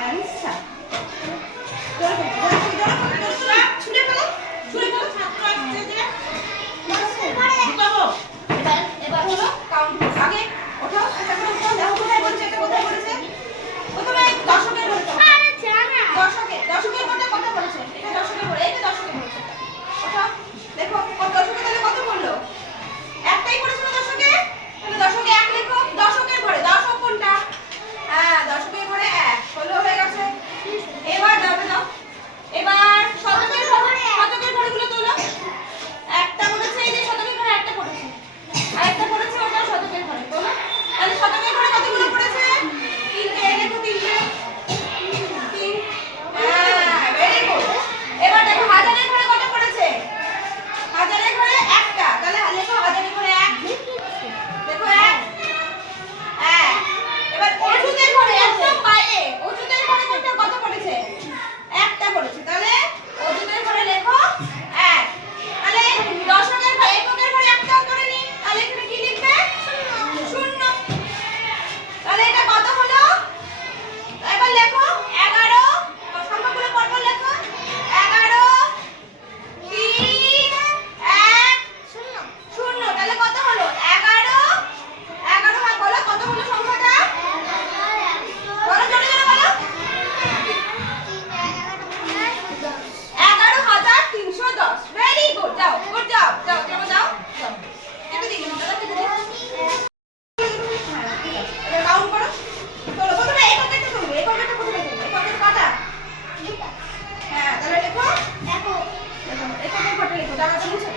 Answer. এবার হলো count. আগে ওঠাও, এটা করে ওঠাও, দেখো কোথায় বলছে, এটা কোথায় বলেছে। প্রথমে দশকের বলতে হবে। দশকের মধ্যে কত বলেছে, এটা দশকের বলে, এটা দশকের বলেছে। ওঠাও, দেখো দশকে তাহলে কত বললো, একটাই পড়েছিল দশকে, তাহলে দশকে এক লেখো। দশকের ঘরে দশক কোনটা, হ্যাঁ দশকের ঘরে এক হলো, হয়ে গেছে। এবার দাও দাও, এবার শতকের ঘরগুলো তোলো। একটা পড়েছে, এই যে শতকের ঘরে একটা পড়েছে, আর একটা পড়েছে ওটা শতকের ঘরে তোলো। তাহলে শতকের ঘরে কতগুলো পড়েছে, তিনটে, লেখো তিনটে, তিন। হ্যাঁ ভেরি গুড। এবার দেখো হাজারের ঘরে কত পড়েছে, হাজারের ঘরে একটা, তাহলে লেখো হাজারের ঘরে এক, দেখো এক এক। এবার অযুতের ঘরে একদম বাইরে, অযুতের ঘরে কোনটা কত পড়েছে, একটা পড়েছে, তাহলে অযুতের ঘরে লেখো এক। তাহলে দশকের ঘরে, এককের ঘরে একটাও পড়েনি, তাহলে এখানে কি লিখবে, শূন্য। তাহলে এটা কত হলো, এবার লেখো 11, সংখ্যাগুলো পরপর লেখো, 11 3 1 0। তাহলে কত হলো, 11 11 বলো কত হলো সংখ্যাটা, বলো জোরে জোরে বলো, 11,310। ভেরি গুড, যাও গুড জব, যাও কেমন যাও, যাও কেটে দিই দাদা, কেটে দিই। এবার কাউন্ট করো, চলো প্রথমে এককেরটা করবে, এককেরটা প্রথমে করবে, এককের কটা, হ্যাঁ তাহলে লেখো, দেখো এককের কটা লেখো, জায়গাটা মুছে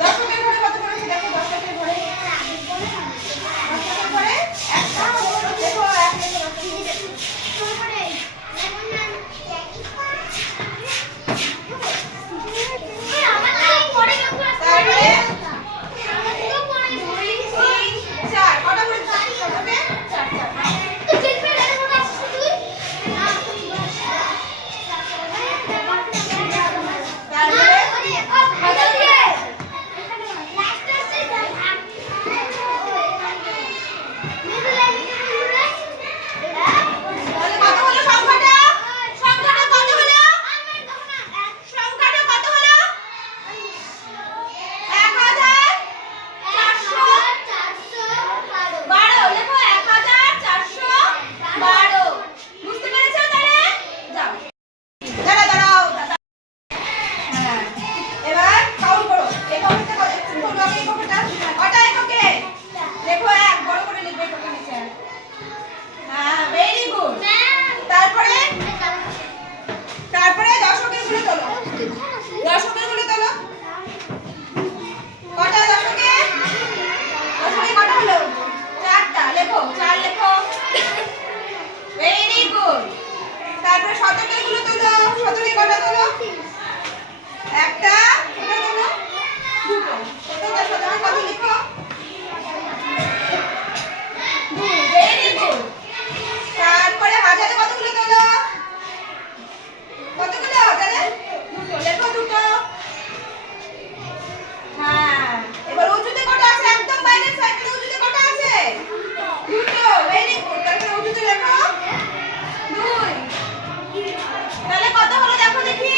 দশকের ঘরে কত পড়েছে, দেখো দশকের ঘরে, দশকের ঘরে একটা, দেখো এক তাহলে কত হলো দেখো দেখি,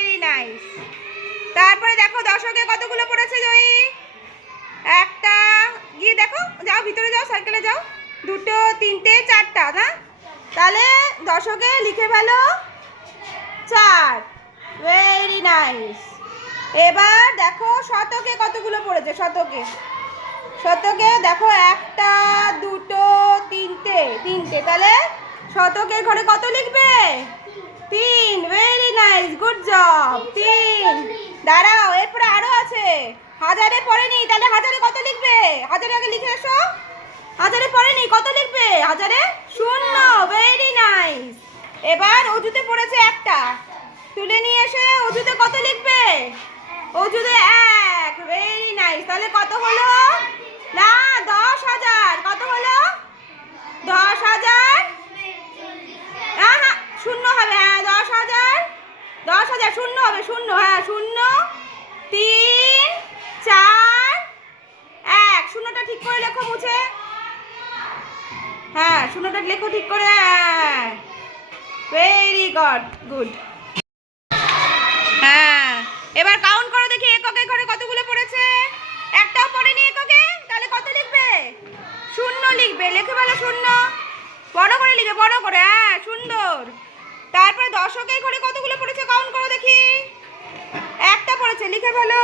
ভেরি নাইস। তারপরে দেখো দশকে কতগুলো পড়েছে জয়ী? একটা, গিয়ে দেখো, যাও ভিতরে যাও, সার্কেলে যাও। দুটো, তিনটে, চারটা না? তাহলে দশকে লিখে ফেলো 4। Very nice. এবার দেখো শতকে কতগুলো পড়েছে? শতকে দেখো একটা, দুটো, তিনটে। তাহলে শতকের ঘরে কত লিখবে? 3। Very nice, good job. 3। দাঁড়াও, এরপরে আরো আছে। হাজারে পড়েনি, তাহলে হাজারে কত লিখবে? হাজারে আগে লিখে এসো। হাজারে পড়েনি, কত লিখবে? হাজারে 0। Very nice. এবার অজুতে পড়েছে একটা, তুলে নিয়ে এসে অজুতে কত লিখবে? অজুতে 1। Very nice. তাহলে কত হলো? না, 10,000। কত হলো? 10,000। হ্যাঁ, 0 হবে। হ্যাঁ, 10,000। 10,000 0 হবে। 0, হ্যাঁ, 0, 3, 4, 1। 0টা ঠিক করে লেখো মুছে। হ্যাঁ, 0টা লেখো ঠিক করে। হ্যাঁ, ভেরি গুড। হ্যাঁ, এবার কাউন্ট করো দেখি এককের ঘরে কতগুলো পড়েছে। একটাও পড়েনি এককে, তাহলে কত লিখবে? 0 লিখবে। লিখে ফেলো 0। বড় করে লিখে, বড় করে। হ্যাঁ, সুন্দর। তারপরে দশকের ঘরে কতগুলো পড়েছে কাউন্ট করো দেখি। একটা পড়েছে, লিখে ফেলো।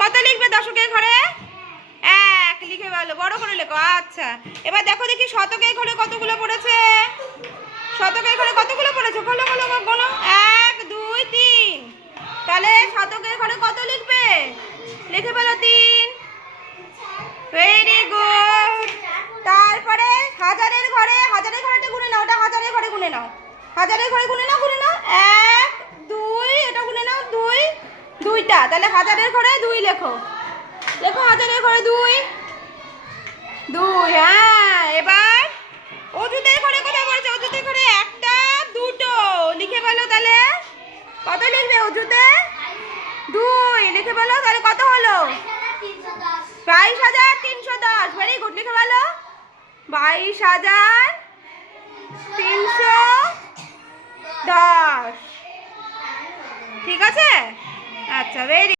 কত লিখবে দশকের ঘরে? 1 লিখে ফেলো, বড় করে লেখো। আচ্ছা, এবার দেখো দেখি শতকের ঘরে কতগুলো পড়েছে। শতকের ঘরে কতগুলো পড়েছে? বলো, গোনো। 1, 2, 3। তাহলে শতকের ঘরে কত লিখবে? লিখে ফেলো 3। Very good. তারপরে হাজারের ঘরেটা গুনে নাও। ওটা হাজারের ঘরে গুনে নাও। হাজারের ঘরে গুনে নাও। 1, 2, এটা গুনে নাও। 2টা। তাহলে হাজারের ঘরে 2 লেখো। হাজারের ঘরে 2। হ্যাঁ, এবার অজুতের ঘরে কোথায় পড়েছে? অজুতের ঘরে একটা, দুটো। লিখে ফেলো। তাহলে কত লিখবে অজুতে? 2 লিখে ফেলো। তাহলে কত হলো? 22,310। ভেরি গুড, লিখে ফেলো। 22,310। ঠিক আছে? আচ্ছা, ভেরি